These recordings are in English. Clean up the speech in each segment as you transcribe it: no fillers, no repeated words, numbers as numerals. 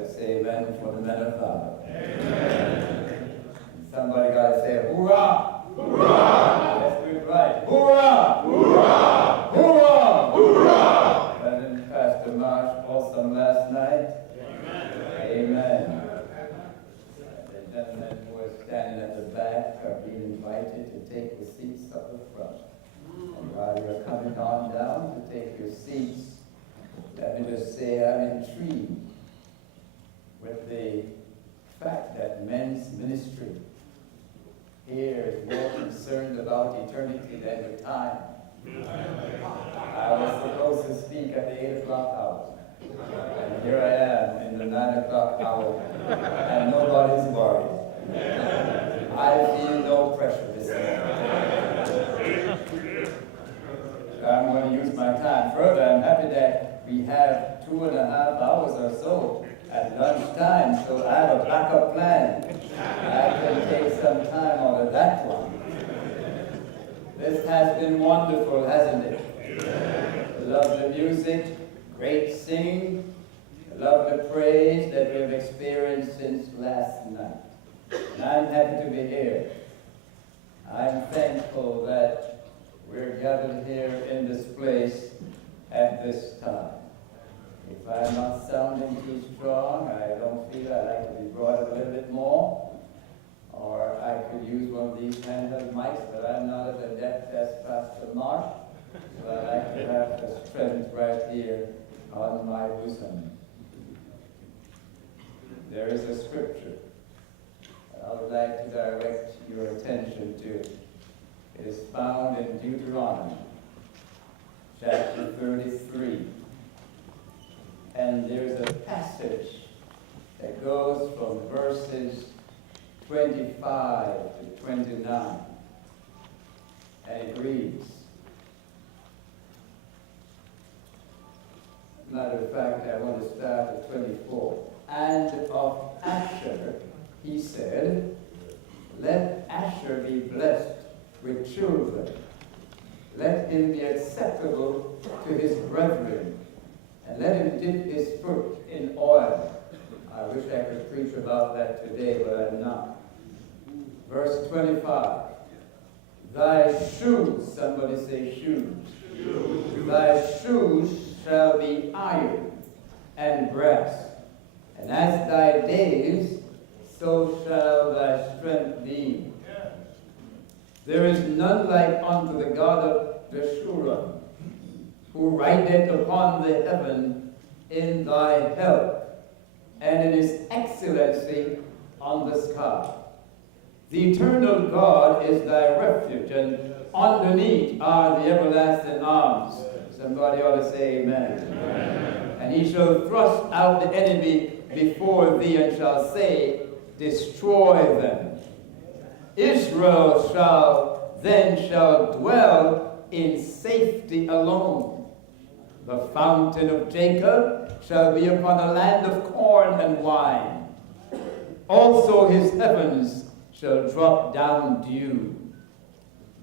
Let's say amen for the men of God. Amen. Somebody got to say, hoorah! Hoorah! Let's do it right. Hoorah! Hoorah! Hoorah! Hoorah! And Pastor Marsh, awesome last night. Amen. Amen. The gentlemen who are standing at the back are being invited to take the seats up the front. And while you're coming on down to take your seats, let me just say I'm intrigued with the fact that men's ministry here is more concerned about eternity than the time. I was supposed to speak at the 8 o'clock hour. And here I am in the 9 o'clock hour, and nobody's worried. I feel no pressure this morning. I'm going to use my time further. I'm happy that we have 2.5 hours or so at lunchtime, so I have a backup plan. I can take some time out of that one. This has been wonderful, hasn't it? I love the music, great singing. I love the praise that we have experienced since last night. And I'm happy to be here. I'm thankful that we're gathered here in this place at this time. If I'm not sounding too strong, I don't feel I'd like to be brought up a little bit more. Or I could use one of these handheld mics, but I'm not as adept as Pastor Marsh. So I like to have the strength right here on my bosom. There is a scripture I would like to direct your attention to. It is found in Deuteronomy, chapter 33. And there's a passage that goes from verses 25 to 29. And it reads, matter of fact, I want to start at 24. And of Asher, he said, let Asher be blessed with children. Let him be acceptable to his brethren, and let him dip his foot in oil. I wish I could preach about that today, but I'm not. Verse 25. Thy shoes, somebody say shoes. Thy shoes shall be iron and brass, and as thy days, so shall thy strength be. There is none like unto the God of Jeshurun, who rideth upon the heaven in thy help, and in his excellency on the sky. The eternal God is thy refuge, and underneath are the everlasting arms. Somebody ought to say amen. Amen. And he shall thrust out the enemy before thee, and shall say, destroy them. Israel shall dwell in safety alone. The fountain of Jacob shall be upon a land of corn and wine. Also his heavens shall drop down dew.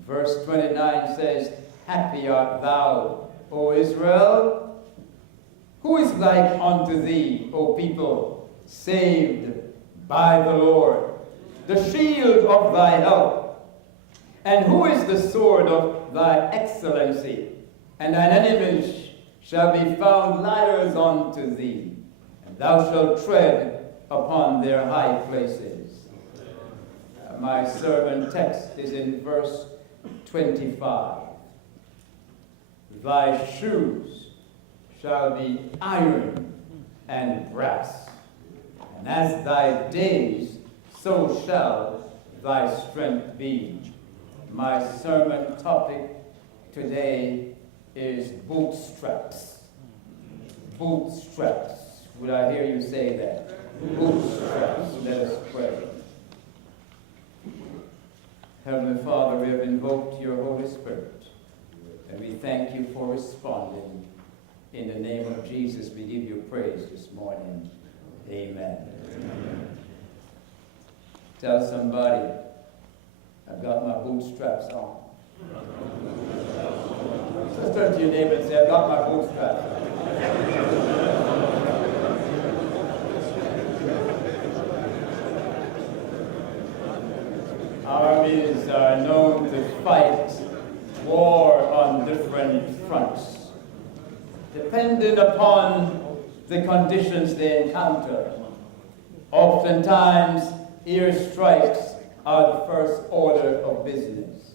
Verse 29 says, happy art thou, O Israel. Who is like unto thee, O people, saved by the Lord, the shield of thy help? And who is the sword of thy excellency? And thine enemies shall be found liars unto thee, and thou shalt tread upon their high places. My sermon text is in verse 25. Thy shoes shall be iron and brass, and as thy days, so shall thy strength be. My sermon topic today is bootstraps. Bootstraps. Would I hear you say that? Bootstraps. Let us pray. Heavenly Father, we have invoked your Holy Spirit, and we thank you for responding. In the name of Jesus, we give you praise this morning. Amen. Amen. Tell somebody, I've got my bootstraps on. Just turn to your neighbor and say, I've got my bootstraps on. fight war on different fronts, depending upon the conditions they encounter. Oftentimes, airstrikes are the first order of business.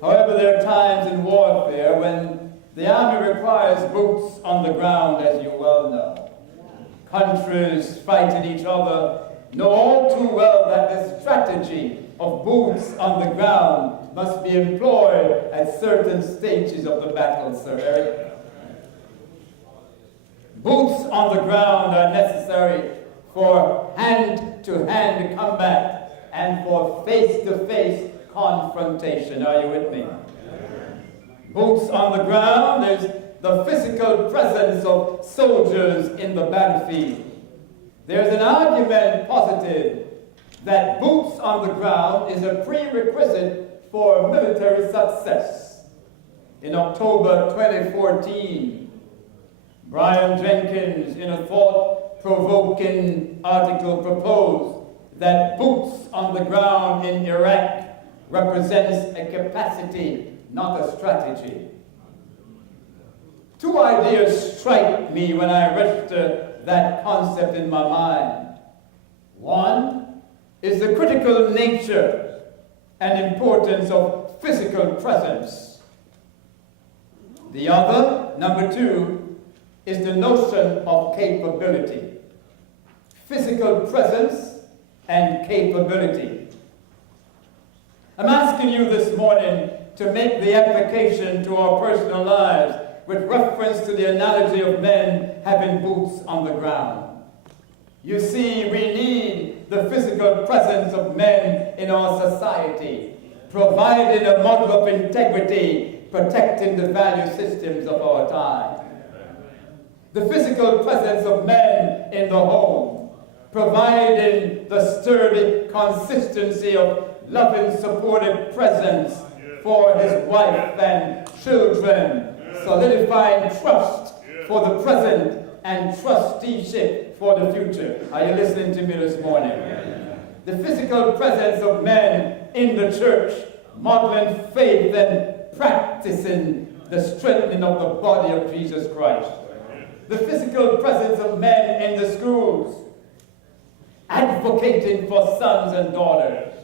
However, there are times in warfare when the army requires boots on the ground, as you well know. Countries fighting each other know all too well that the strategy of boots on the ground must be employed at certain stages of the battle, Sir Eric. Boots on the ground are necessary for hand-to-hand combat and for face-to-face confrontation. Are you with me? Boots on the ground is the physical presence of soldiers in the battlefield. There's an argument posited that boots on the ground is a prerequisite for military success. In October 2014, Brian Jenkins, in a thought-provoking article, proposed that boots on the ground in Iraq represents a capacity, not a strategy. Two ideas strike me when I register that concept in my mind. One is the critical nature and importance of physical presence. The other, number two, is the notion of capability. Physical presence and capability. I'm asking you this morning to make the application to our personal lives with reference to the analogy of men having boots on the ground. You see, we need the physical presence of men in our society, providing a model of integrity, protecting the value systems of our time. The physical presence of men in the home, providing the sturdy consistency of loving, supportive presence for his wife and children, solidifying trust for the present and trusteeship for the future. Are you listening to me this morning? The physical presence of men in the church, modeling faith and practicing the strengthening of the body of Jesus Christ. The physical presence of men in the schools, advocating for sons and daughters,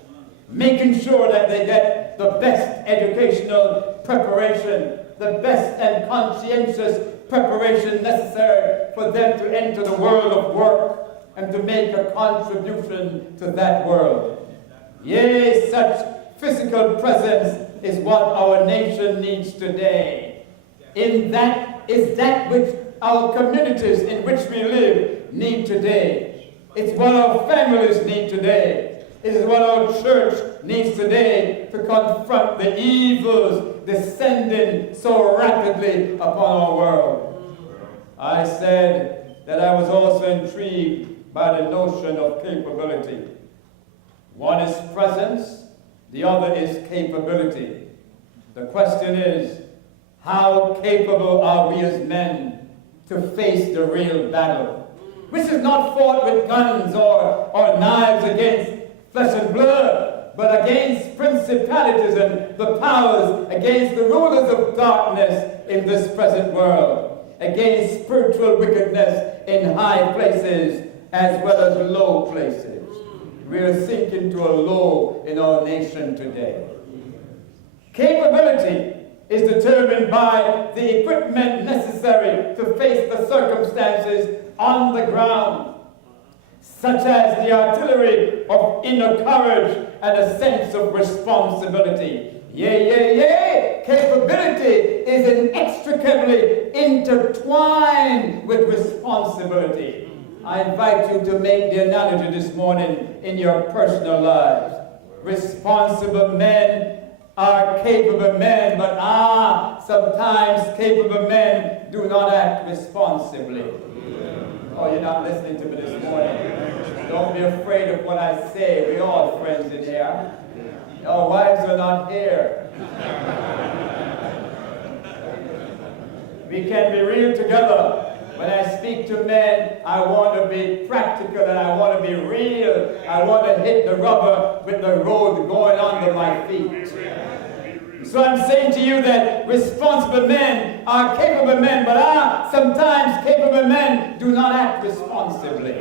making sure that they get the best educational preparation, the best and conscientious preparation necessary for them to enter the world of work and to make a contribution to that world. Yea, such physical presence is what our nation needs today. In that is that which our communities in which we live need today. It's what our families need today. It is what our church needs today to confront the evils descending so rapidly upon our world. I said that I was also intrigued by the notion of capability. One is presence, the other is capability. The question is, how capable are we as men to face the real battle, which is not fought with guns or knives against flesh and blood, but against principalities and the powers, against the rulers of darkness in this present world, against spiritual wickedness in high places as well as low places. We are sinking to a low in our nation today. Capability is determined by the equipment necessary to face the circumstances on the ground, such as the artillery of inner courage and a sense of responsibility. Yea. Capability is inextricably intertwined with responsibility. I invite you to make the analogy this morning in your personal lives. Responsible men are capable men, but sometimes capable men do not act responsibly. Oh, you're not listening to me this morning. Don't be afraid of what I say. We're all friends in here. Our wives are not here. We can be real together. When I speak to men, I want to be practical and I want to be real. I want to hit the rubber with the road going under my feet. So I'm saying to you that responsible men are capable men, but sometimes capable men do not act responsibly.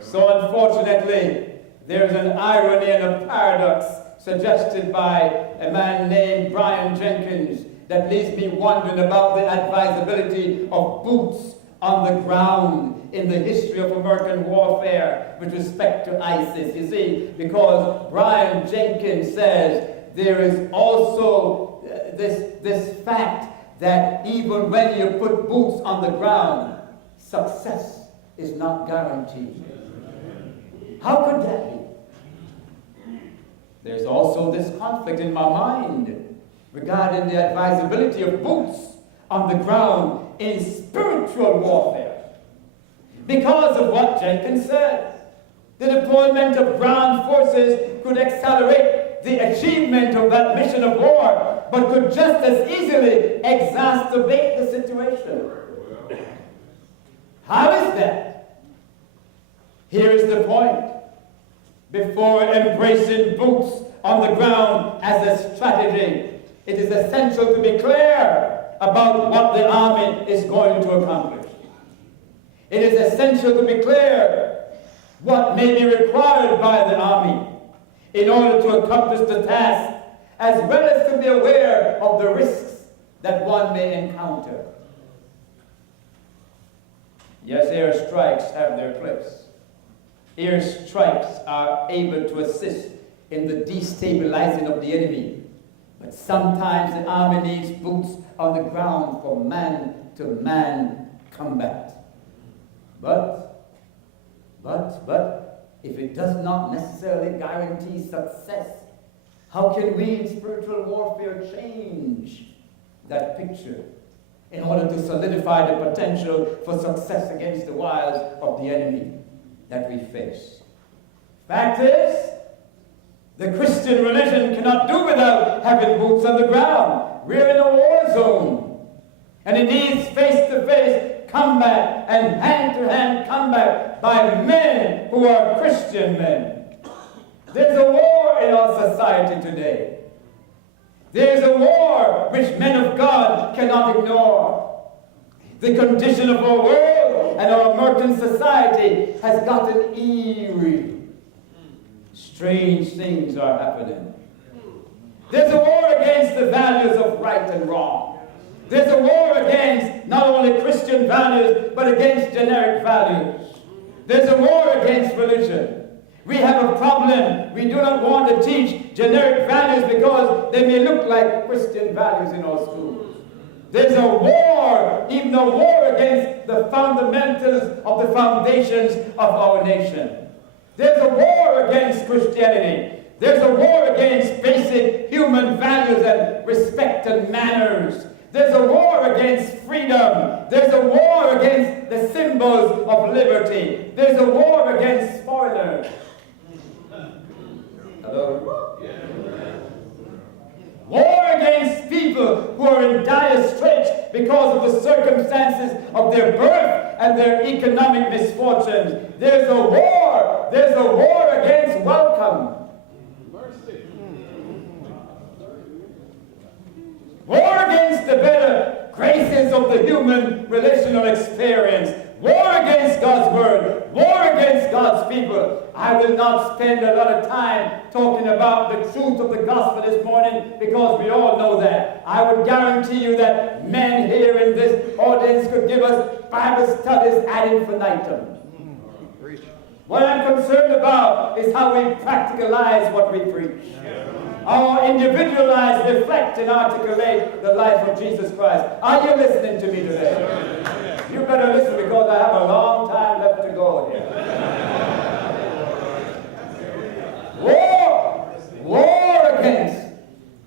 So unfortunately, there's an irony and a paradox suggested by a man named Brian Jenkins that leaves me wondering about the advisability of boots on the ground in the history of American warfare with respect to ISIS. You see, because Brian Jenkins says there is also this fact that even when you put boots on the ground, success is not guaranteed. How could that be? There's also this conflict in my mind regarding the advisability of boots on the ground in spiritual warfare. Because of what Jenkins said, the deployment of ground forces could accelerate the achievement of that mission of war, but could just as easily exacerbate the situation. How is that? Here's the point. Before embracing boots on the ground as a strategy, it is essential to be clear about what the army is going to accomplish. It is essential to be clear what may be required by the army in order to accomplish the task, as well as to be aware of the risks that one may encounter. Yes, airstrikes have their place. Airstrikes are able to assist in the destabilizing of the enemy. But sometimes the army needs boots on the ground for man-to-man combat. But, if it does not necessarily guarantee success, how can we in spiritual warfare change that picture in order to solidify the potential for success against the wiles of the enemy that we face? Fact is, the Christian religion cannot do without having boots on the ground. We're in a war zone, and it needs face-to-face combat and hand-to-hand combat by men who are Christian men. There's a war in our society today. There's a war which men of God cannot ignore. The condition of our world and our American society has gotten eerie. Strange things are happening. There's a war against the values of right and wrong. There's a war against not only Christian values, but against generic values. There's a war against religion. We have a problem. We do not want to teach generic values because they may look like Christian values in our schools. There's a war, even a war against the fundamentals of the foundations of our nation. There's a war against Christianity. There's a war against basic human values and respect and manners. There's a war against freedom. There's a war against the symbols of liberty. There's a war against foreigners. Hello? War against people who are in dire straits because of the circumstances of their birth and their economic misfortunes. There's a war. There's a war against welcome. War against the better graces of the human relational experience. War against God's word. War against God's people. I will not spend a lot of time talking about the truth of the gospel this morning because we all know that. I would guarantee you that men here in this audience could give us Bible studies ad infinitum. What I'm concerned about is how we practicalize what we preach. Our individualize, reflect, and articulate the life of Jesus Christ. Are you listening to me today? You better listen because I have a long time left to go here. War against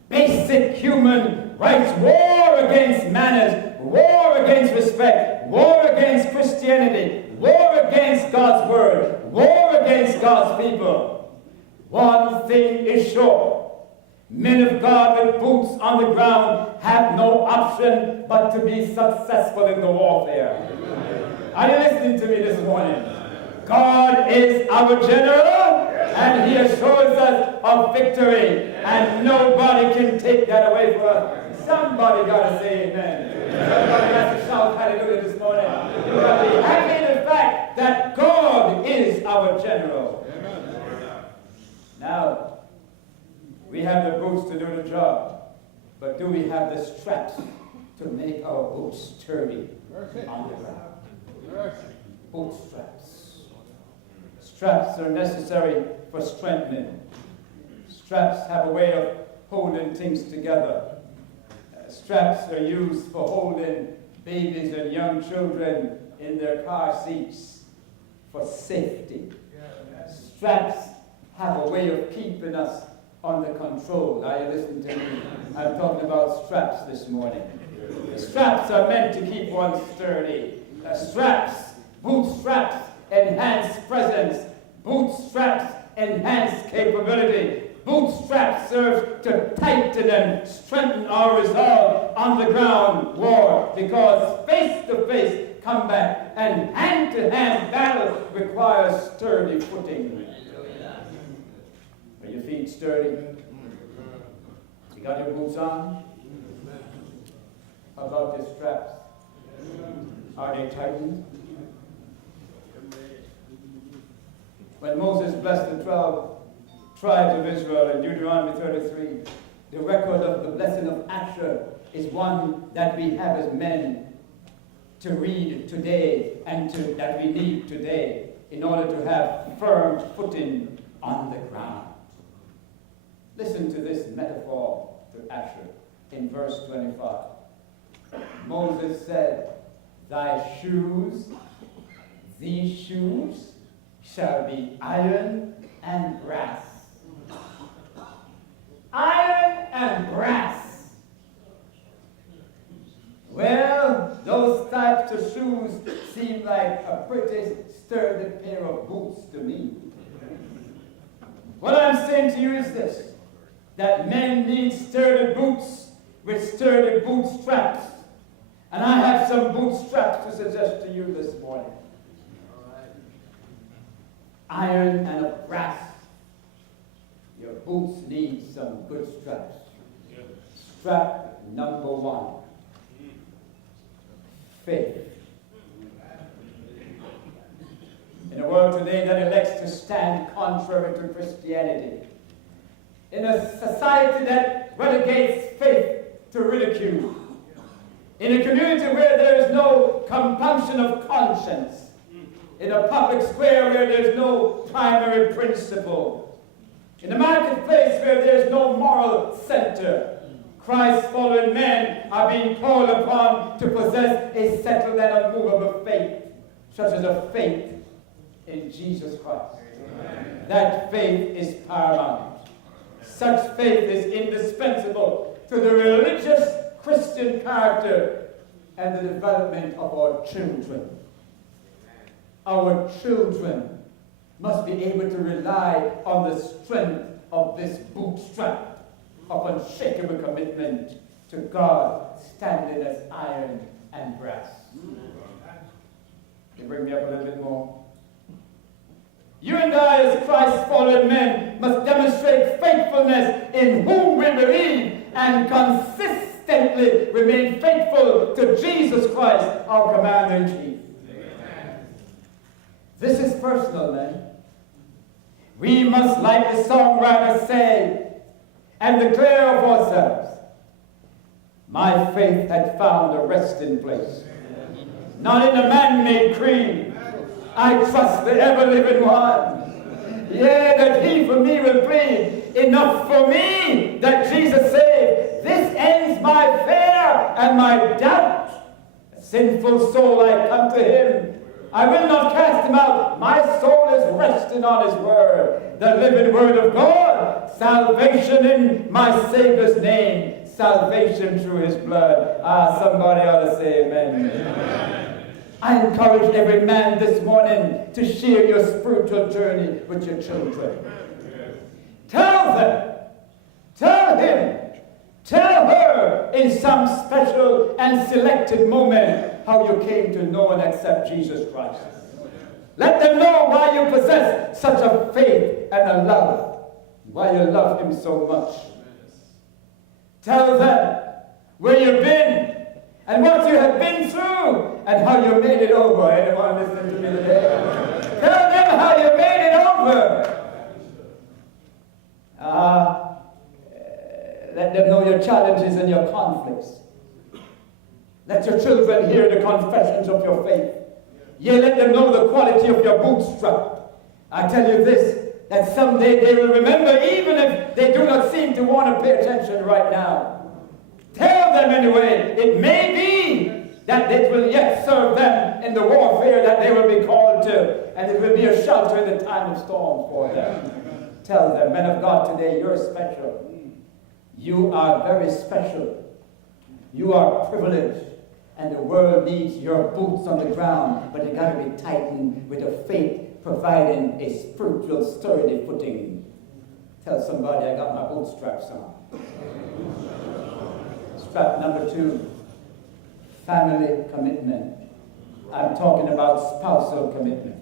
basic human rights. War against manners. War against respect. War against Christianity. War against God's word. War against God's people. One thing is sure. Men of God with boots on the ground have no option but to be successful in the warfare. Are you listening to me this morning? God is our general. And he assures us of victory. And nobody can take that away from us. Somebody got to say amen. Somebody has to shout hallelujah this morning. You got to be happy in the fact that God is our general. Now, we have the boots to do the job. But do we have the straps to make our boots sturdy on the ground? Boot straps. Straps are necessary for strengthening. Straps have a way of holding things together. Straps are used for holding babies and young children in their car seats for safety. Straps have a way of keeping us under control. Are you listening to me? I'm talking about straps this morning. Straps are meant to keep one sturdy. Straps, boot straps, enhance presence. Boot straps enhance capability. Bootstraps serve to tighten and strengthen our resolve on the ground war, because face-to-face combat and hand-to-hand battle requires sturdy footing. Are your feet sturdy? You got your boots on? How about your straps? Are they tightened? When Moses blessed the 12 tribes of Israel in Deuteronomy 33, the record of the blessing of Asher is one that we have as men to read today and that we need today in order to have firm footing on the ground. Listen to this metaphor to Asher in verse 25. Moses said, these shoes shall be iron and brass. Iron and brass. Well, those types of shoes seem like a pretty sturdy pair of boots to me. What I'm saying to you is this, that men need sturdy boots with sturdy boot straps. And I have some boot straps to suggest to you this morning. Iron and a brass. Your boots need some good straps. Strap number 1. Faith. In a world today that elects to stand contrary to Christianity, in a society that relegates faith to ridicule, in a community where there is no compunction of conscience, in a public square where there is no primary principle, in a marketplace where there is no moral center, Christ-following men are being called upon to possess a settled and unmovable faith, such as a faith in Jesus Christ. Amen. That faith is paramount. Such faith is indispensable to the religious Christian character and the development of our children. Our children must be able to rely on the strength of this bootstrap of unshakable commitment to God, standing as iron and brass. Can you bring me up a little bit more? You and I, as Christ-following men, must demonstrate faithfulness in whom we believe and consistently remain faithful to Jesus Christ, our Commander-in-Chief. This is personal, men. We must, like the songwriter, say and declare of ourselves, my faith had found a resting place, not in a man-made creed. I trust the ever-living one. Yea, that he for me will plead. Enough for me that Jesus saved. This ends my fear and my doubt. A sinful soul, I come to him. I will not cast him out. My soul is resting on his word, the living word of God. Salvation in my Savior's name. Salvation through his blood. Somebody ought to say amen. Amen. I encourage every man this morning to share your spiritual journey with your children. Tell them, tell him, tell her in some special and selected moment how you came to know and accept Jesus Christ. Let them know why you possess such a faith and a love, why you love him so much. Tell them where you've been and what you have been through and how you made it over. Anyone listening to me today? Tell them how you made it over. Let them know your challenges and your conflicts. Let your children hear the confessions of your faith. Yea, let them know the quality of your bootstrap. I tell you this, that someday they will remember, even if they do not seem to want to pay attention right now. Tell them anyway, it may be that it will yet serve them in the warfare that they will be called to, and it will be a shelter in the time of storm for them. Tell them, men of God, today you're special. You are very special. You are privileged. And the world needs your boots on the ground, but they got to be tightened with a faith providing a spiritual sturdy footing. Tell somebody I got my bootstraps on. Strap number 2, family commitment. I'm talking about spousal commitment.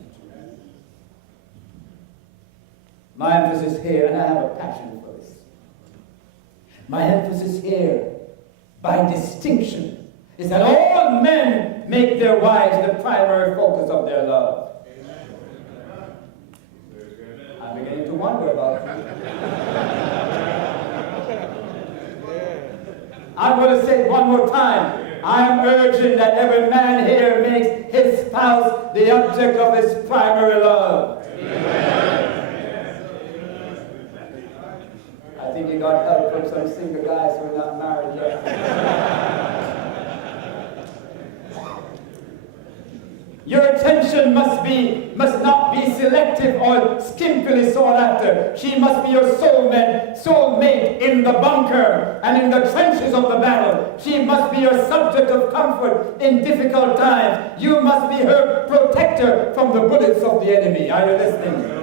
My emphasis here, and I have a passion for this. My emphasis here, by distinction, is that all men make their wives the primary focus of their love. I'm beginning to wonder about it. I'm going to say it one more time. I am urging that every man here makes his spouse the object of his primary love. I think you got help from some single guys who are not married yet. Your attention must not be selective or skimpily sought after. She must be your soulmate in the bunker and in the trenches of the battle. She must be your subject of comfort in difficult times. You must be her protector from the bullets of the enemy. Are you listening?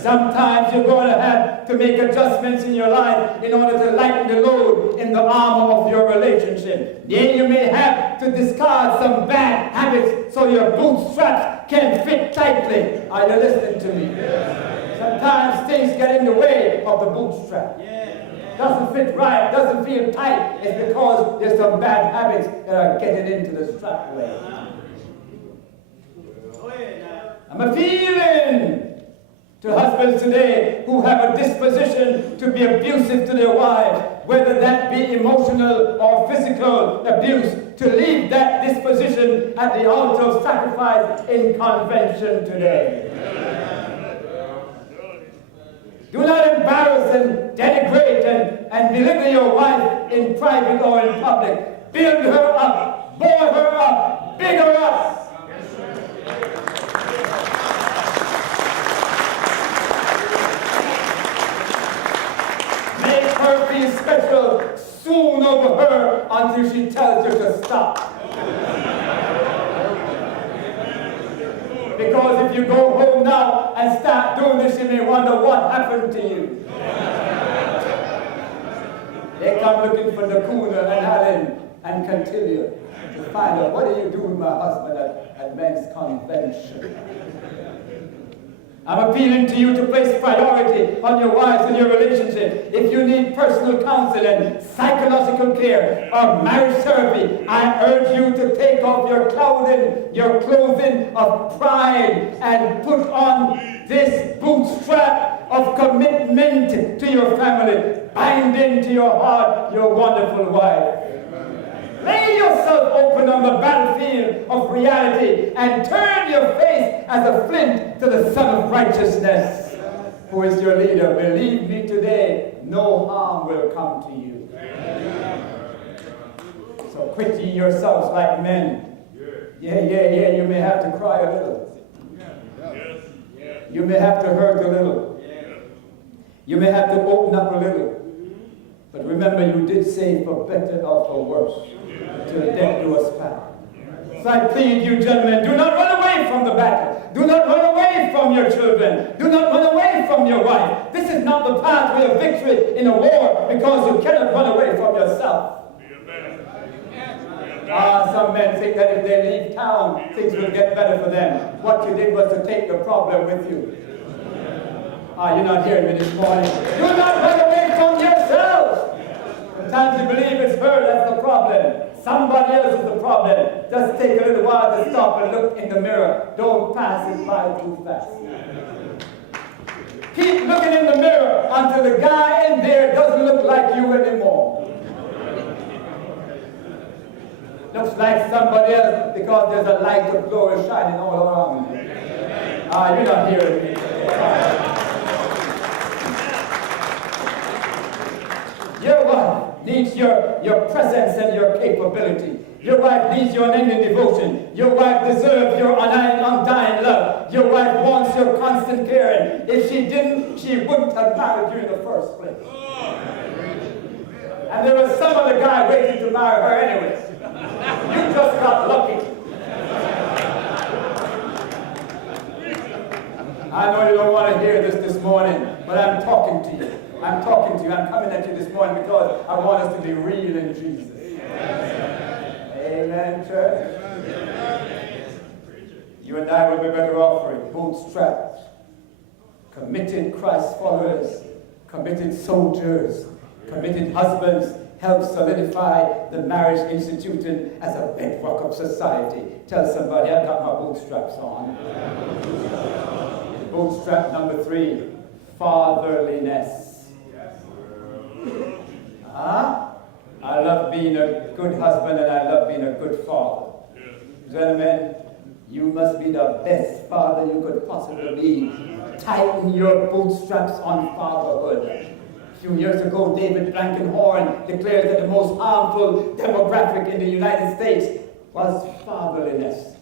Sometimes you're going to have to make adjustments in your life in order to lighten the load in the armor of your relationship. Then you may have to discard some bad habits so your bootstraps can fit tightly. Are you listening to me? Sometimes things get in the way of the bootstrap. Doesn't fit right, doesn't feel tight. It's because there's some bad habits that are getting into the strapway. I'm appealing to husbands today who have a disposition to be abusive to their wives, whether that be emotional or physical abuse, to leave that disposition at the altar of sacrifice in convention today. Do not embarrass and denigrate and belittle your wife in private or in public. Build her up, buoy her up, big her up. Her feel special, soon over her until she tells you to stop. Because if you go home now and start doing this, you may wonder what happened to you. They come looking for Nakuna and Allen and Cantilia to find out, what do you do with my husband at men's convention? I'm appealing to you to place priority on your wives and your relationship. If you need personal counseling, psychological care, or marriage therapy, I urge you to take off your clothing of pride, and put on this bootstrap of commitment to your family. Bind into your heart your wonderful wife. Lay yourself open on the battlefield of reality and turn your face as a flint to the Son of Righteousness, who is your leader. Believe me today, no harm will come to you. So quit ye yourselves like men. Yeah, you may have to cry a little. You may have to hurt a little. You may have to open up a little. But remember, you did say for better or for worse, till death do us part. So I plead you, gentlemen, do not run away from the battle. Do not run away from your children. Do not run away from your wife. This is not the pathway of victory in a war, because you cannot run away from yourself. Some men think that if they leave town, things will get better for them. What you did was to take the problem with you. You're not hearing me this morning. You're not run away from yourself. Sometimes you believe it's her that's the problem. Somebody else is the problem. Just take a little while to stop and look in the mirror. Don't pass it by too fast. Keep looking in the mirror until the guy in there doesn't look like you anymore. Looks like somebody else because there's a light of glory shining all around you. You're not hearing me. Your wife needs your presence and your capability. Your wife needs your unending devotion. Your wife deserves your undying love. Your wife wants your constant caring. If she didn't, she wouldn't have married you in the first place. And there was some other guy waiting to marry her anyway. You just got lucky. I know you don't want to hear this morning, but I'm talking to you. I'm talking to you. I'm coming at you this morning because I want us to be real in Jesus. Amen, church. You and I will be better off for it. Bootstrapped, committed Christ followers, committed soldiers, committed husbands help solidify the marriage institution as a bedrock of society. Tell somebody, I've got my bootstraps on. Bootstrap number 3, fatherliness. I love being a good husband and I love being a good father. Gentlemen, you must be the best father you could possibly be. Tighten your bootstraps on fatherhood. A few years ago, David Blankenhorn declared that the most harmful demographic in the United States was fatherlessness.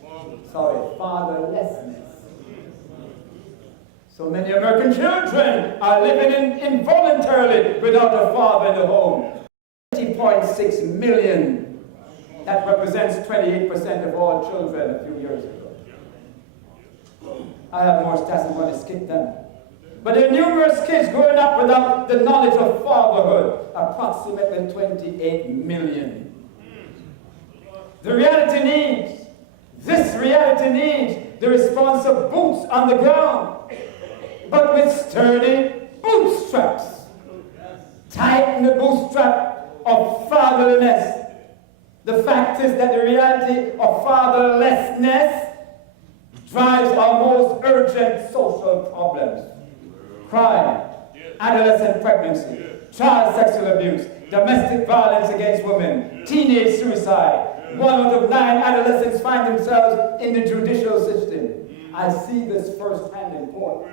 So many American children are living involuntarily without a father in the home. 20.6 million. That represents 28% of all children a few years ago. I have more stats, I'm going to skip them. But there are numerous kids growing up without the knowledge of fatherhood. Approximately 28 million. This reality needs the response of boots on the ground, but with sturdy bootstraps. Tighten the bootstrap of fatherlessness. The fact is that the reality of fatherlessness drives our most urgent social problems. Crime, adolescent pregnancy, child sexual abuse, domestic violence against women, teenage suicide. 1 out of 9 adolescents find themselves in the judicial system. I see this firsthand in court.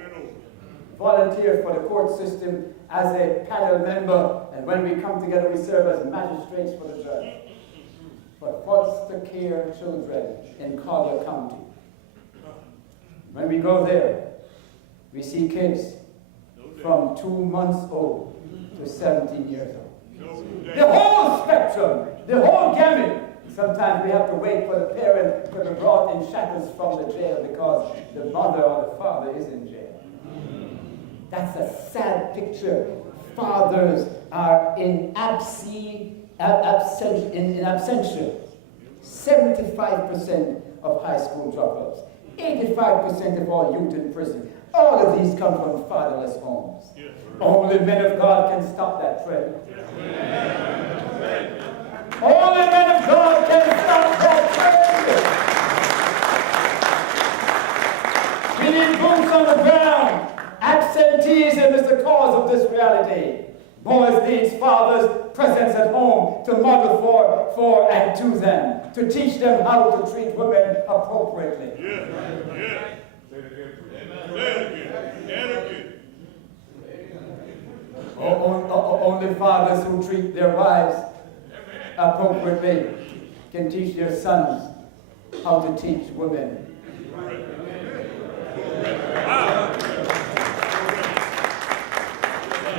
Volunteer for the court system as a panel member, and when we come together, we serve as magistrates for the judge. But foster care children in Collier County. When we go there, we see kids from 2 months old to 17 years old. The whole spectrum, the whole gamut. Sometimes we have to wait for the parent to be brought in shackles from the jail because the mother or the father is in jail. That's a sad picture. Fathers are in absentia. 75% of high school dropouts. 85% of all youth in prison. All of these come from fatherless homes. Only men of God can stop that trend. Only men of God can stop that trend. We need boots on the ground. Absenteeism is the cause of this reality. Boys need fathers' presence at home to model for and to them, to teach them how to treat women appropriately. Only fathers who treat their wives appropriately can teach their sons how to teach women.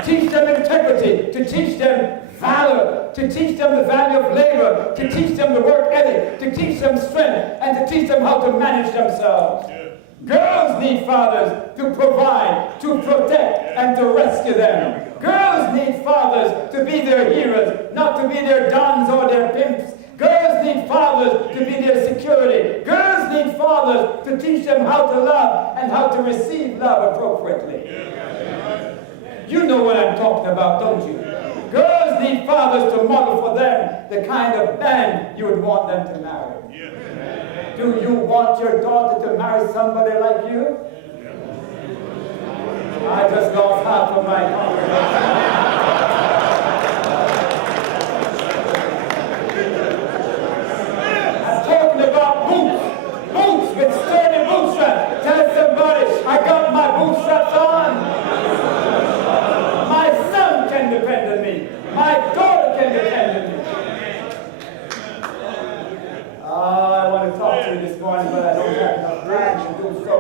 Teach them integrity, to teach them valor, to teach them the value of labor, to teach them the work ethic, to teach them strength, and to teach them how to manage themselves. Girls need fathers to provide, to protect, and to rescue them. Girls need fathers to be their heroes, not to be their dons or their pimps. Girls need fathers to be their security. Girls need fathers to teach them how to love and how to receive love appropriately. You know what I'm talking about, don't you? Girls need fathers to model for them the kind of man you would want them to marry. Do you want your daughter to marry somebody like you? I just lost half of my congregation. I'm talking about boots. Boots with sturdy bootstraps. Tell somebody, I got my bootstraps on. My son can depend on me. My daughter can depend on me. I want to talk to you this morning, but I don't have enough time to do so.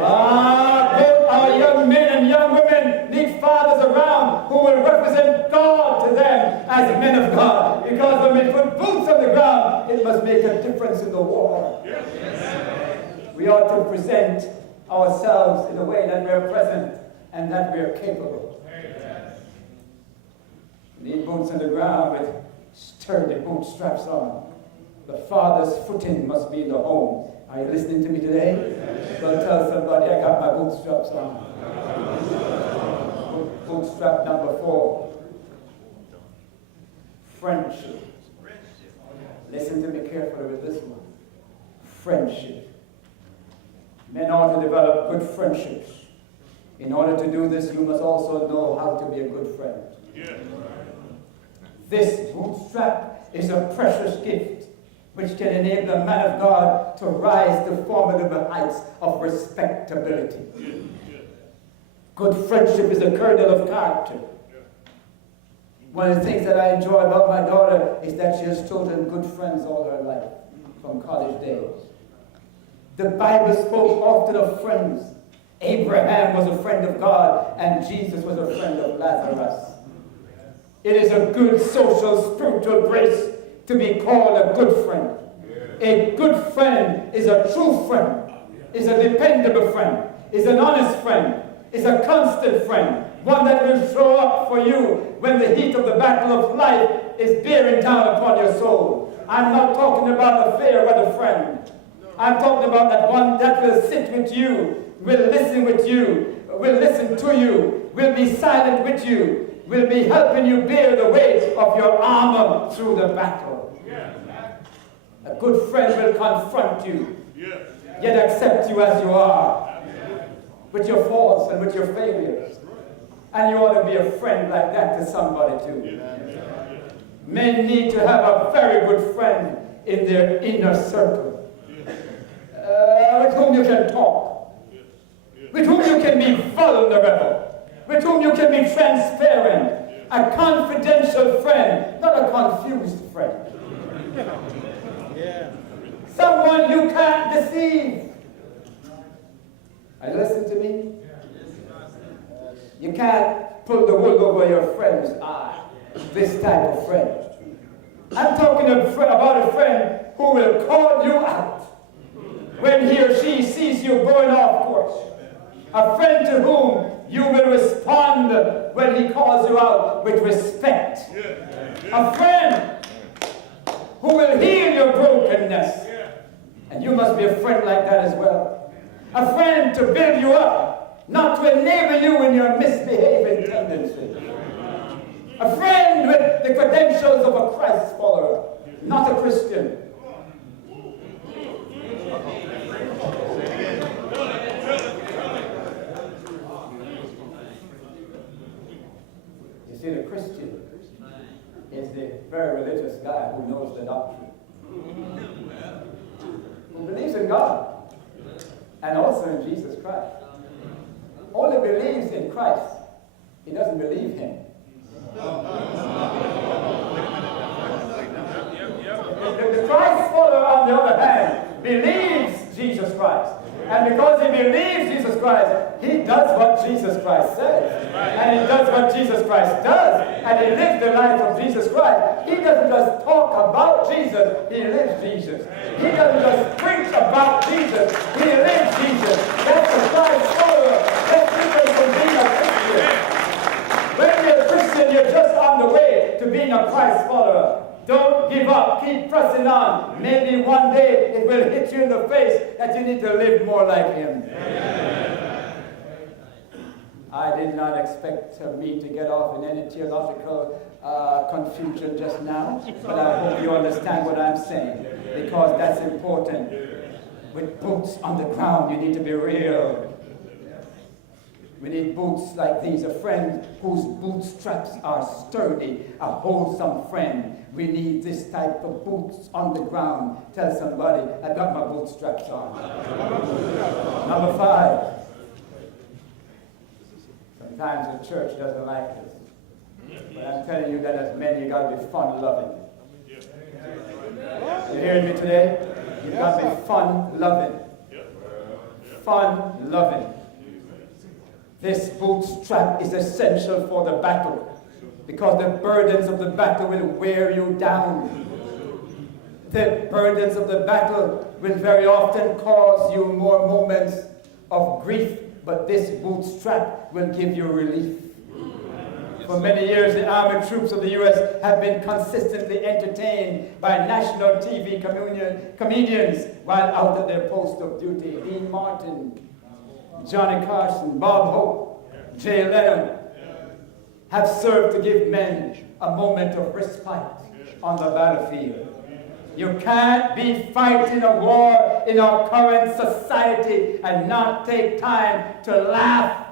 Both our young men and young women need fathers around who will represent God to them as men of God. Because when we put boots on the ground, it must make a difference in the war. We ought to present ourselves in a way that we are present and that we are capable. We need boots on the ground with sturdy bootstraps on. The father's footing must be in the home. Are you listening to me today? Well, tell somebody, I got my bootstraps on. Bootstrap number 4. Friendship. Listen to me carefully with this one. Friendship. Men ought to develop good friendships. In order to do this, you must also know how to be a good friend. This bootstrap is a precious gift which can enable a man of God to rise to formidable heights of respectability. Good friendship is a kernel of character. One of the things that I enjoy about my daughter is that she has chosen good friends all her life, from college days. The Bible spoke often of friends. Abraham was a friend of God, and Jesus was a friend of Lazarus. It is a good social, spiritual grace to be called a good friend. A good friend is a true friend, is a dependable friend, is an honest friend, is a constant friend, one that will show up for you when the heat of the battle of life is bearing down upon your soul. I'm not talking about a fair weather friend. I'm talking about that one that will sit with you, will listen with you, will listen to you, will be silent with you, will be helping you bear the weight of your armor through the battle. A good friend will confront you, yet accept you as you are, with your faults and with your failures. And you ought to be a friend like that to somebody too. Men need to have a very good friend in their inner circle, with whom you can talk, with whom you can be vulnerable, with whom you can be transparent. A confidential friend, not a confused friend. Someone you can't deceive. Are you listening to me? You can't pull the wool over your friend's eye. This type of friend. I'm talking about a friend who will call you out when he or she sees you going off course. A friend to whom you will respond when he calls you out with respect. A friend who will heal your brokenness. And you must be a friend like that as well. A friend to build you up, not to enable you in your misbehaving tendencies. A friend with the credentials of a Christ follower, not a Christian. You see, the Christian is the very religious guy who knows the doctrine, who believes in God and also in Jesus Christ. Only believes in Christ. He doesn't believe him. The Christ follower, on the other hand, believes Jesus Christ. And because he believes Jesus Christ, he does what Jesus Christ says. And he does what Jesus Christ does. And he lives the life of Jesus Christ. He doesn't just talk about Jesus, he lives Jesus. He doesn't just preach about Jesus, he lives Jesus. That's the Christ follower. That's different from being a Christian. When you're a Christian, you're just on the way to being a Christ follower. Don't give up pressing on. Maybe one day it will hit you in the face that you need to live more like him. I did not expect me to get off in any theological confusion just now, but I hope you understand what I'm saying, because that's important. With boots on the ground, you need to be real. We need boots like these, a friend whose bootstraps are sturdy, a wholesome friend. We need this type of boots on the ground. Tell somebody, I've got my bootstraps on. Number 5. Sometimes the church doesn't like this. But I'm telling you that as men, you got to be fun-loving. You hearing me today? You got to be fun-loving. Fun-loving. This bootstrap is essential for the battle, because the burdens of the battle will wear you down. The burdens of the battle will very often cause you more moments of grief, but this bootstrap will give you relief. For many years, the army troops of the U.S. have been consistently entertained by national TV comedians while out at their post of duty. Dean Martin, Johnny Carson, Bob Hope, Jay Leno have served to give men a moment of respite on the battlefield. You can't be fighting a war in our current society and not take time to laugh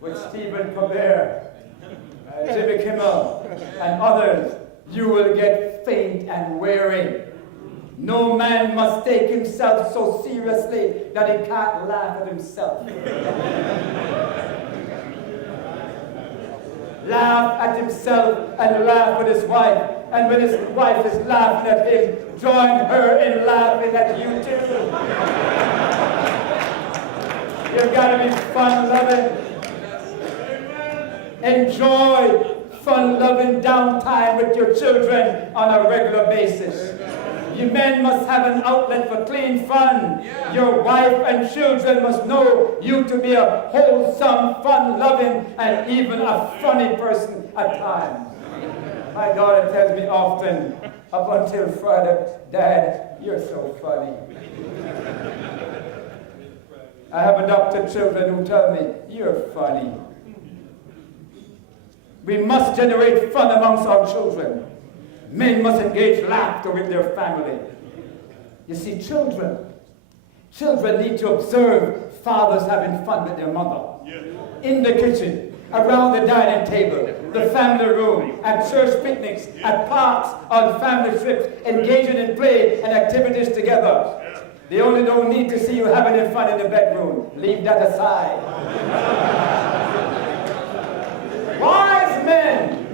with Stephen Colbert, Jimmy Kimmel, and others. You will get faint and weary. No man must take himself so seriously that he can't laugh at himself. Laugh at himself and laugh with his wife. And when his wife is laughing at him, join her in laughing at you too. You've got to be fun-loving. Enjoy fun-loving downtime with your children on a regular basis. You men must have an outlet for clean fun. Your wife and children must know you to be a wholesome, fun-loving, and even a funny person at times. My daughter tells me often, up until Friday, Dad, you're so funny. I have adopted children who tell me, you're funny. We must generate fun amongst our children. Men must engage laughter with their family. You see, children need to observe fathers having fun with their mother. In the kitchen, around the dining table, the family room, at church picnics, at parks, on family trips, engaging in play and activities together. They only don't need to see you having fun in the bedroom. Leave that aside. Wise men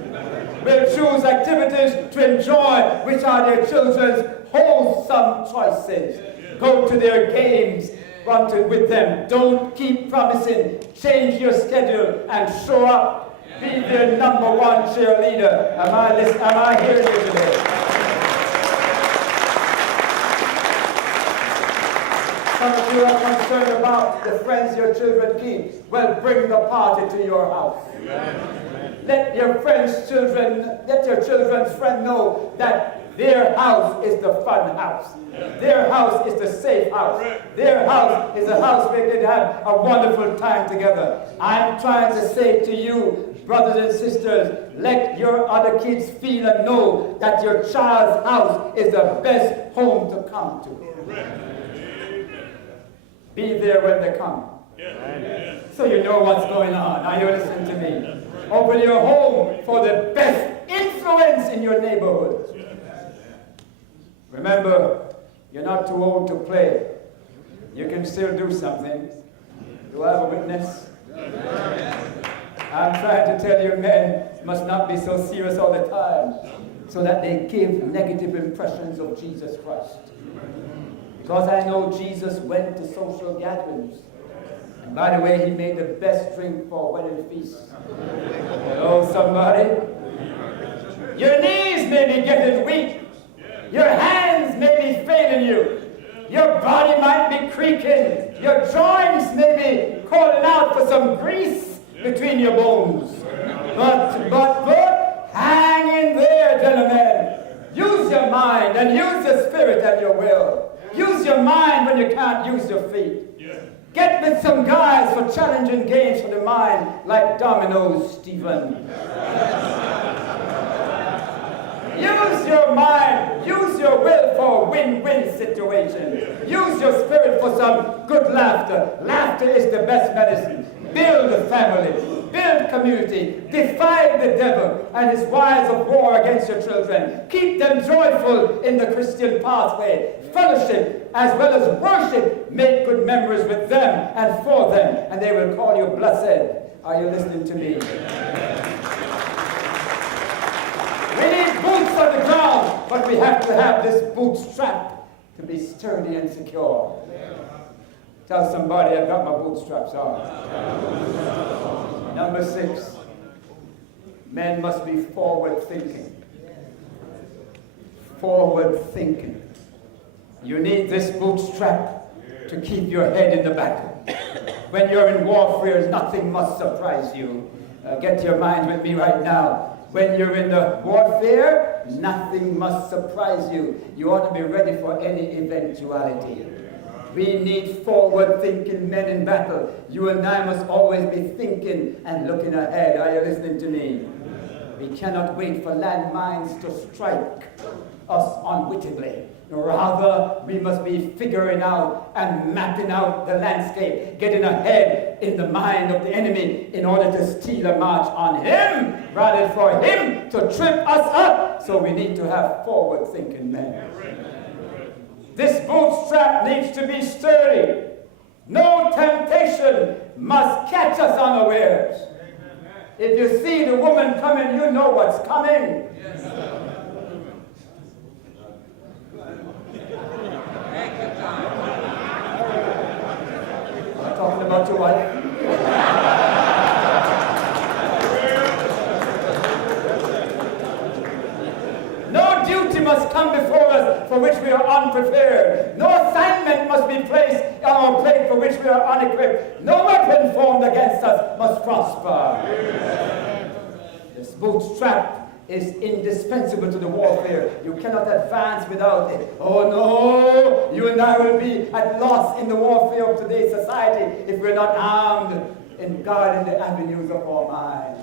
will choose activities to enjoy, which are their children's wholesome choices. Go to their games, run with them. Don't keep promising. Change your schedule and show up. Be their number one cheerleader. Am I hearing you today? Some of you are concerned about the friends your children keep. Well, bring the party to your house. Let your children's friend know that their house is the fun house. Their house is the safe house. Their house is a house where they can have a wonderful time together. I'm trying to say to you, brothers and sisters, let your other kids feel and know that your child's house is the best home to come to. Be there when they come. So you know what's going on. Now you listen to me. Open your home for the best influence in your neighborhood. Remember, you're not too old to play. You can still do something. Do I have a witness? I'm trying to tell you, men must not be so serious all the time so that they give negative impressions of Jesus Christ. Because I know Jesus went to social gatherings. And by the way, he made the best drink for wedding feasts. Hello, somebody? Your knees may be getting weak. Your hands may be failing you. Your body might be creaking. Your joints may be calling out for some grease between your bones. But hang in there, gentlemen. Use your mind and use your spirit and your will. Use your mind when you can't use your feet. Get with some guys for challenging games for the mind, like dominoes, Stephen. Use your mind, use your will for a win-win situation. Use your spirit for some good laughter. Laughter is the best medicine. Build a family, build community, defy the devil and his wiles of war against your children. Keep them joyful in the Christian pathway. Fellowship as well as worship. Make good memories with them and for them, and they will call you blessed. Are you listening to me? We need boots on the ground, but we have to have this bootstrap to be sturdy and secure. Tell somebody, I've got my bootstraps on. Number 6, men must be forward thinking. Forward thinking. You need this bootstrap to keep your head in the battle. When you're in warfare, nothing must surprise you. Get your mind with me right now. When you're in the warfare, nothing must surprise you. You ought to be ready for any eventuality. We need forward-thinking men in battle. You and I must always be thinking and looking ahead. Are you listening to me? We cannot wait for landmines to strike us unwittingly. Rather, we must be figuring out and mapping out the landscape, getting ahead in the mind of the enemy in order to steal a march on him, rather for him to trip us up. So we need to have forward-thinking men. This bootstrap needs to be sturdy. No temptation must catch us unawares. If you see the woman coming, you know what's coming. I'm talking about your wife. No duty must come before us for which we are unprepared. No assignment must be placed on our plate for which we are unequipped. No weapon formed against us must prosper. This bootstrap is indispensable to the warfare. You cannot advance without it. Oh no! You and I will be at loss in the warfare of today's society if we're not armed and guarding the avenues of our mind.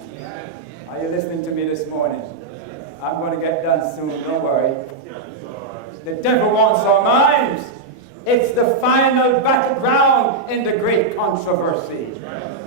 Are you listening to me this morning? I'm going to get done soon, don't worry. The devil wants our minds. It's the final battleground in the great controversy.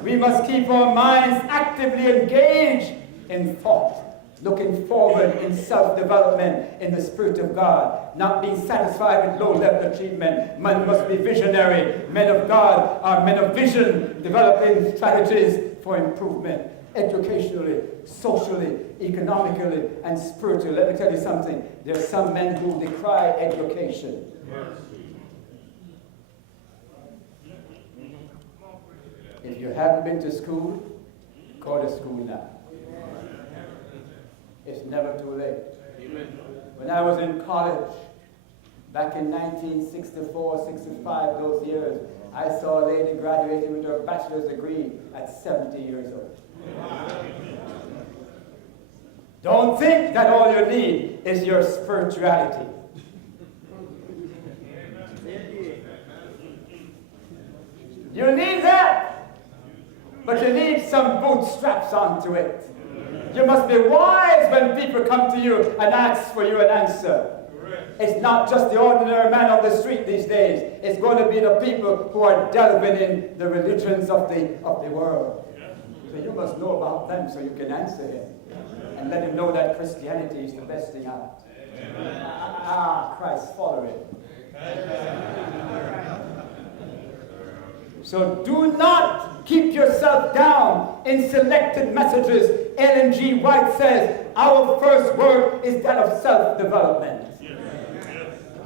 We must keep our minds actively engaged in thought, looking forward in self-development in the Spirit of God, not being satisfied with low-level achievement. Man must be visionary. Men of God are men of vision, developing strategies for improvement, educationally, socially, economically, and spiritually. Let me tell you something. There are some men who decry education. If you haven't been to school, go to school now. It's never too late. When I was in college, back in 1964, 65, those years, I saw a lady graduating with her bachelor's degree at 70 years old. Don't think that all you need is your spirituality. You need that, but you need some bootstraps onto it. You must be wise when people come to you and ask for you an answer. It's not just the ordinary man on the street these days. It's going to be the people who are delving in the religions of the world. So you must know about them so you can answer him. And let him know that Christianity is the best thing out. Christ, follow it. So do not keep yourself down in selected messages. Ellen G. White says, our first work is that of self-development.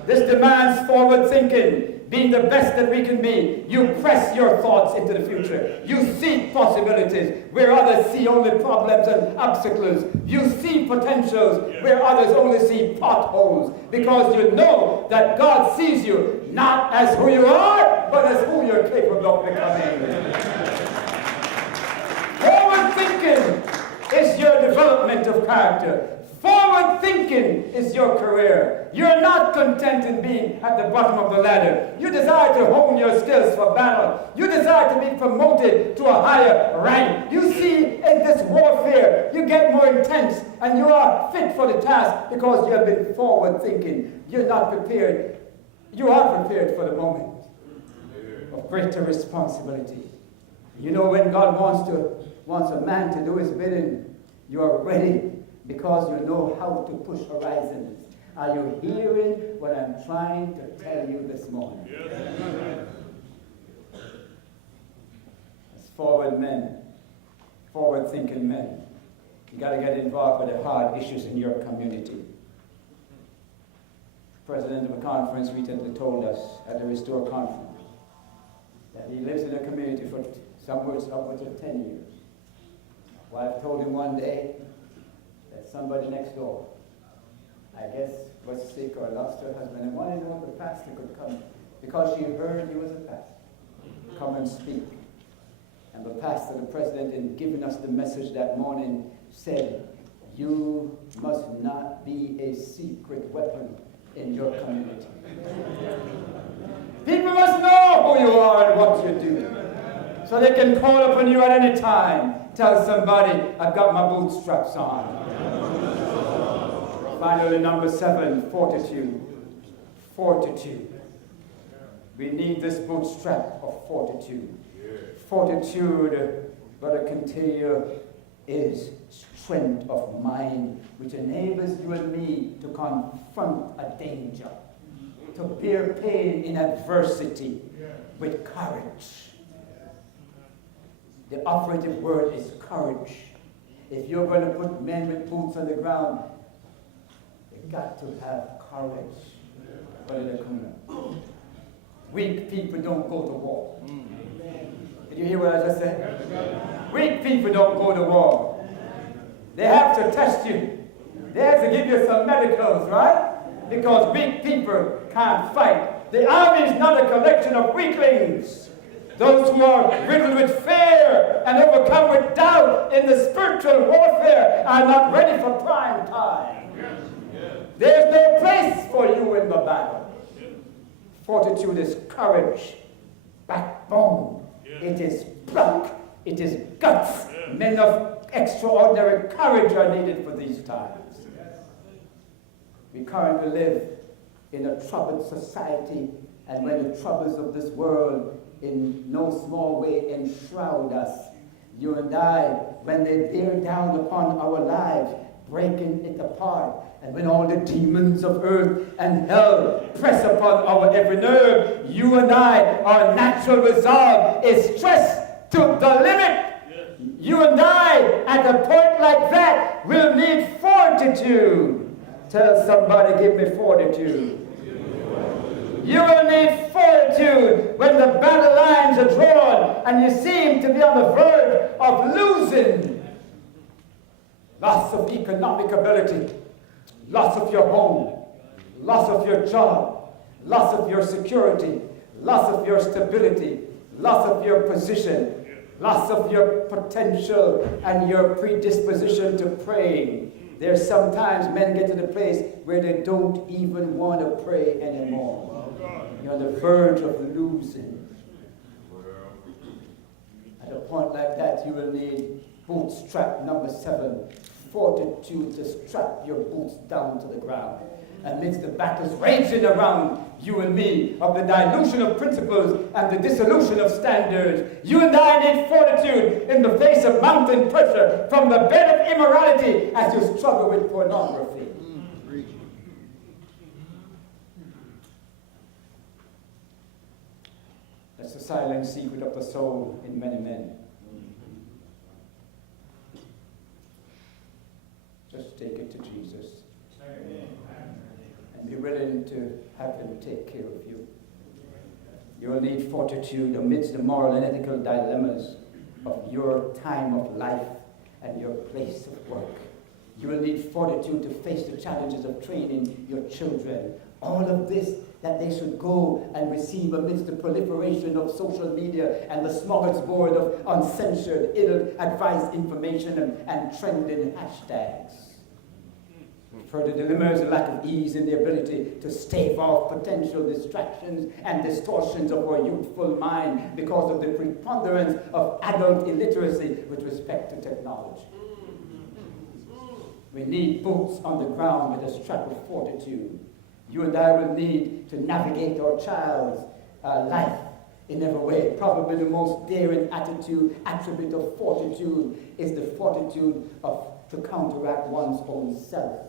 This demands forward thinking, being the best that we can be. You press your thoughts into the future. You see possibilities where others see only problems and obstacles. You see potentials where others only see potholes, because you know that God sees you not as who you are, but as who you're capable of becoming. Forward thinking is your development of character. Forward thinking thinking is your career. You're not content in being at the bottom of the ladder. You desire to hone your skills for battle. You desire to be promoted to a higher rank. You see in this warfare, you get more intense and you are fit for the task because you have been forward thinking. You're not prepared. You are prepared for the moment of greater responsibility. You know, when God wants a man to do his bidding, you are ready because you know how to push horizons. Are you hearing what I'm trying to tell you this morning? Yes. As forward men, forward-thinking men, you got to get involved with the hard issues in your community. The president of a conference recently told us at the Restore conference that he lives in a community for upwards of 10 years. Wife told him one day that somebody next door, I guess, was sick or lost her husband and wanted to know if the pastor could come because she heard he was a pastor. Come and speak. And the pastor, the president, in giving us the message that morning, said, you must not be a secret weapon in your community. People must know who you are and what you do, so they can call upon you at any time. Tell somebody, I've got my bootstraps on. Finally, number 7, fortitude. Fortitude. We need this bootstrap of fortitude. Fortitude, Brother Continue, is strength of mind, which enables you and me to confront a danger, to bear pain in adversity with courage. The operative word is courage. If you're going to put men with boots on the ground, you've got to have courage. What did they come? Weak people don't go to war. Did you hear what I just said? Weak people don't go to war. They have to test you. They have to give you some medicals, right? Because weak people can't fight. The army is not a collection of weaklings. Those who are riddled with fear and overcome with doubt in the spiritual warfare are not ready for prime time. There's no place for you in the battle. Fortitude is courage, backbone. It is pluck. It is guts. Men of extraordinary courage are needed for these times. We currently live in a troubled society, and when the troubles of this world in no small way enshroud us, you and I, when they bear down upon our lives, breaking it apart, and when all the demons of earth and hell press upon our every nerve, you and I, our natural resolve is stressed to the limit. You and I, at a point like that, will need fortitude. Tell somebody, give me fortitude. You will need fortitude when the battle lines are drawn and you seem to be on the verge of losing. Loss of economic ability, loss of your home, loss of your job, loss of your security, loss of your stability, loss of your position, loss of your potential and your predisposition to praying. There's sometimes men get to the place where they don't even want to pray anymore. You're on the verge of losing. At a point like that, you will need bootstrap number 7, fortitude to strap your boots down to the ground. Amidst the battles raging around you and me of the dilution of principles and the dissolution of standards, you and I need fortitude in the face of mounting pressure from the bed of immorality as you struggle with pornography. That's the silent secret of the soul in many men. Just take it to Jesus. And be willing to have him take care of you. You will need fortitude amidst the moral and ethical dilemmas of your time of life and your place of work. You will need fortitude to face the challenges of training your children. All of this that they should go and receive amidst the proliferation of social media and the smorgasbord of uncensored, ill-advised information and trending hashtags. Further, there emerges a lack of ease in the ability to stave off potential distractions and distortions of our youthful mind because of the preponderance of adult illiteracy with respect to technology. We need boots on the ground with a strap of fortitude. You and I will need to navigate our child's life in every way. Probably the most daring attribute of fortitude is the fortitude to counteract one's own self.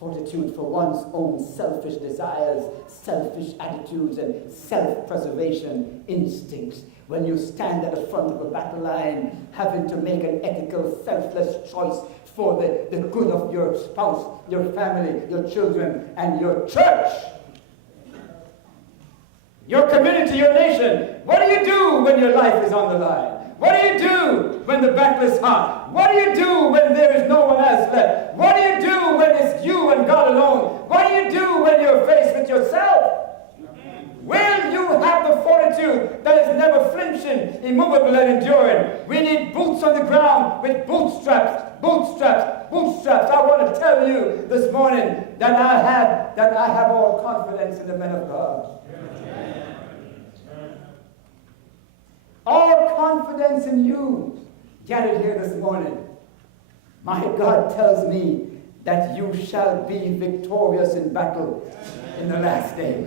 Fortitude for one's own selfish desires, selfish attitudes, and self-preservation instincts. When you stand at the front of a battle line, having to make an ethical, selfless choice for the good of your spouse, your family, your children, and your church, your community, your nation. What do you do when your life is on the line? What do you do when the battle is hot? What do you do when there is no one else left? What do you do when it's you and God alone? What do you do when you're faced with yourself? Will you have the fortitude that is never flinching, immovable, and enduring? We need boots on the ground with bootstraps, bootstraps, bootstraps. I want to tell you this morning that I have all confidence in the men of God. All confidence in you gathered here this morning. My God tells me that you shall be victorious in battle in the last days.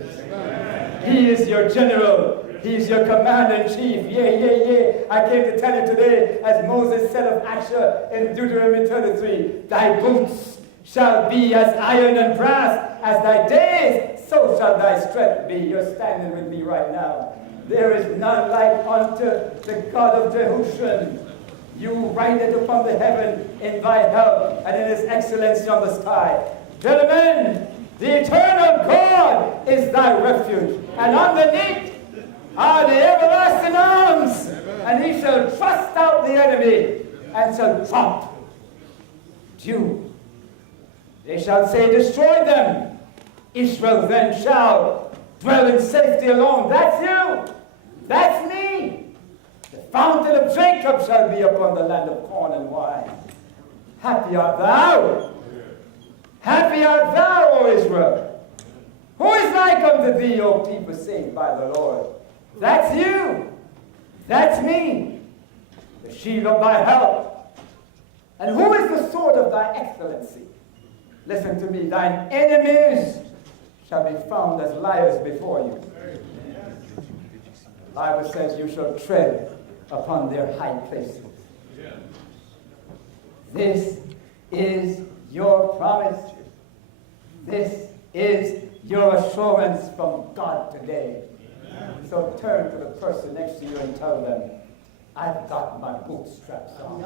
He is your general. He is your commander-in-chief. Yea. I came to tell you today, as Moses said of Asher in Deuteronomy 33, thy boots shall be as iron and brass, as thy days, so shall thy strength be. You're standing with me right now. There is none like unto the God of Jehoshaphat. You rideth upon the heaven in thy help, and in his excellency on the sky. Gentlemen, the eternal God is thy refuge, and underneath are the everlasting arms, and he shall thrust out the enemy, and shall drop dew. They shall say, destroy them. Israel then shall dwell in safety alone. That's you. That's me. The fountain of Jacob shall be upon the land of corn and wine. Happy art thou. Happy art thou, O Israel. Who is like unto thee, O people saved by the Lord? That's you. That's me. The shield of thy help. And who is the sword of thy excellency? Listen to me. Thine enemies shall be found as liars before you. The Bible says you shall tread upon their high places. This is your promise. This is your assurance from God today. So turn to the person next to you and tell them, I've got my bootstraps on.